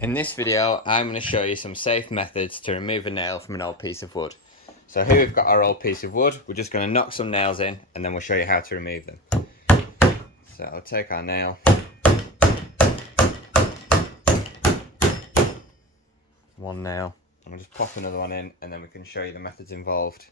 In this video, I'm going to show you some safe methods to remove a nail from an old piece of wood. So here we've got our old piece of wood. We're just going to knock some nails in and then we'll show you how to remove them. So I'll take our nail. One nail. And we'll just pop another one in and then we can show you the methods involved.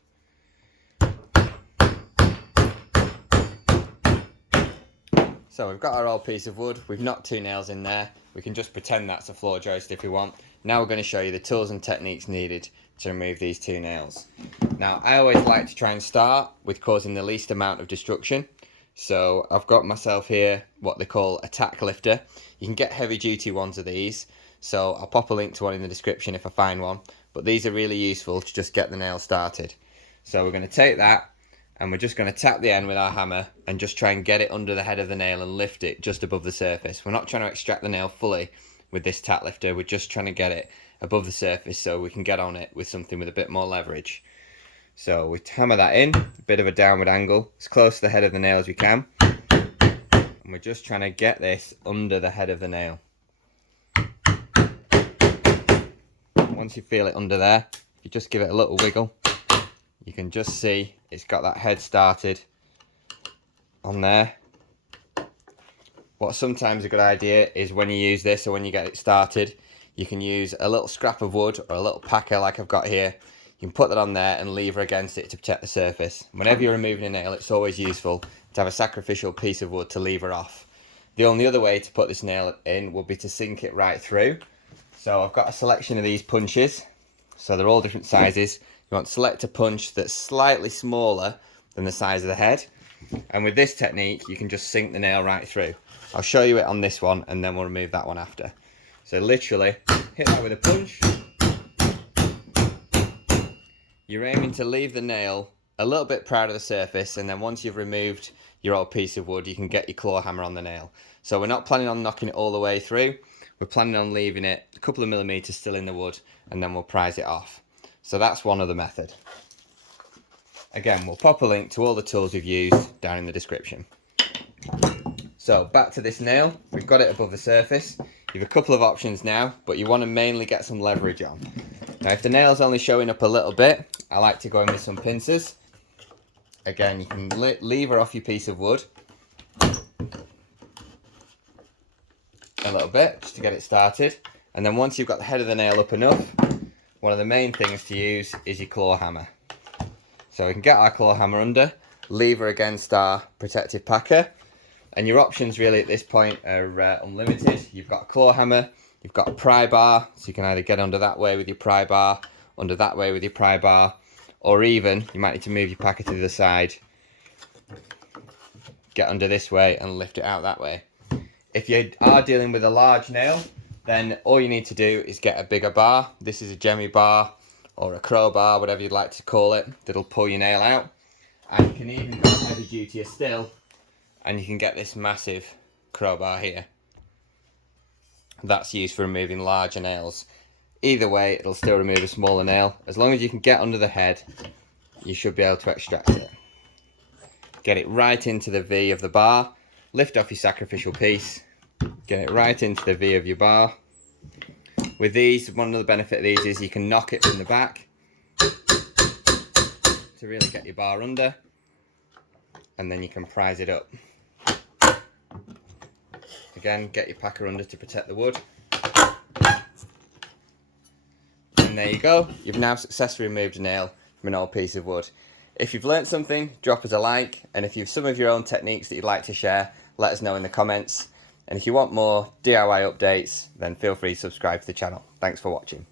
So we've got our old piece of wood, we've knocked two nails in there. We can just pretend that's a floor joist if we want. Now we're going to show you the tools and techniques needed to remove these two nails. Now I always like to try and start with causing the least amount of destruction. So I've got myself here what they call a tack lifter. You can get heavy duty ones of these. So I'll pop a link to one in the description if I find one. But these are really useful to just get the nail started. So we're going to take that and we're just going to tap the end with our hammer and just try and get it under the head of the nail and lift it just above the surface. We're not trying to extract the nail fully with this tack lifter, we're just trying to get it above the surface so we can get on it with something with a bit more leverage. So we hammer that in, a bit of a downward angle, as close to the head of the nail as we can. And we're just trying to get this under the head of the nail. Once you feel it under there, you just give it a little wiggle. You can just see it's got that head started on there. What's sometimes a good idea is when you use this or when you get it started, you can use a little scrap of wood or a little packer like I've got here. You can put that on there and lever against it to protect the surface. Whenever you're removing a nail, it's always useful to have a sacrificial piece of wood to lever off. The only other way to put this nail in would be to sink it right through. So I've got a selection of these punches. So they're all different sizes. You want to select a punch that's slightly smaller than the size of the head. And with this technique, you can just sink the nail right through. I'll show you it on this one and then we'll remove that one after. So literally, hit that with a punch. You're aiming to leave the nail a little bit prior to the surface, and then once you've removed your old piece of wood, you can get your claw hammer on the nail. So we're not planning on knocking it all the way through. We're planning on leaving it a couple of millimeters still in the wood, and then we'll prise it off. So that's one other method. Again, we'll pop a link to all the tools we've used down in the description. So back to this nail, we've got it above the surface. You've a couple of options now, but you want to mainly get some leverage on. Now if the nail's only showing up a little bit, I like to go in with some pincers. Again, you can lever off your piece of wood a little bit just to get it started. And then once you've got the head of the nail up enough, one of the main things to use is your claw hammer. So we can get our claw hammer under, lever against our protective packer, and your options really at this point are unlimited. You've got a claw hammer, you've got a pry bar, so you can either get under that way with your pry bar, under that way with your pry bar, or even you might need to move your packer to the other side, get under this way and lift it out that way. If you are dealing with a large nail, then all you need to do is get a bigger bar. This is a jemmy bar or a crowbar, whatever you'd like to call it, that'll pull your nail out. And you can even go heavy duty still, and you can get this massive crowbar here. That's used for removing larger nails. Either way, it'll still remove a smaller nail. As long as you can get under the head, you should be able to extract it. Get it right into the V of the bar, lift off your sacrificial piece, get it right into the V of your bar. With these, one of the benefit of these is you can knock it from the back to really get your bar under, and then you can prise it up. Again, get your packer under to protect the wood. And there you go, you've now successfully removed a nail from an old piece of wood. If you've learnt something, drop us a like, and if you have some of your own techniques that you'd like to share, let us know in the comments. And if you want more DIY updates, then feel free to subscribe to the channel. Thanks for watching.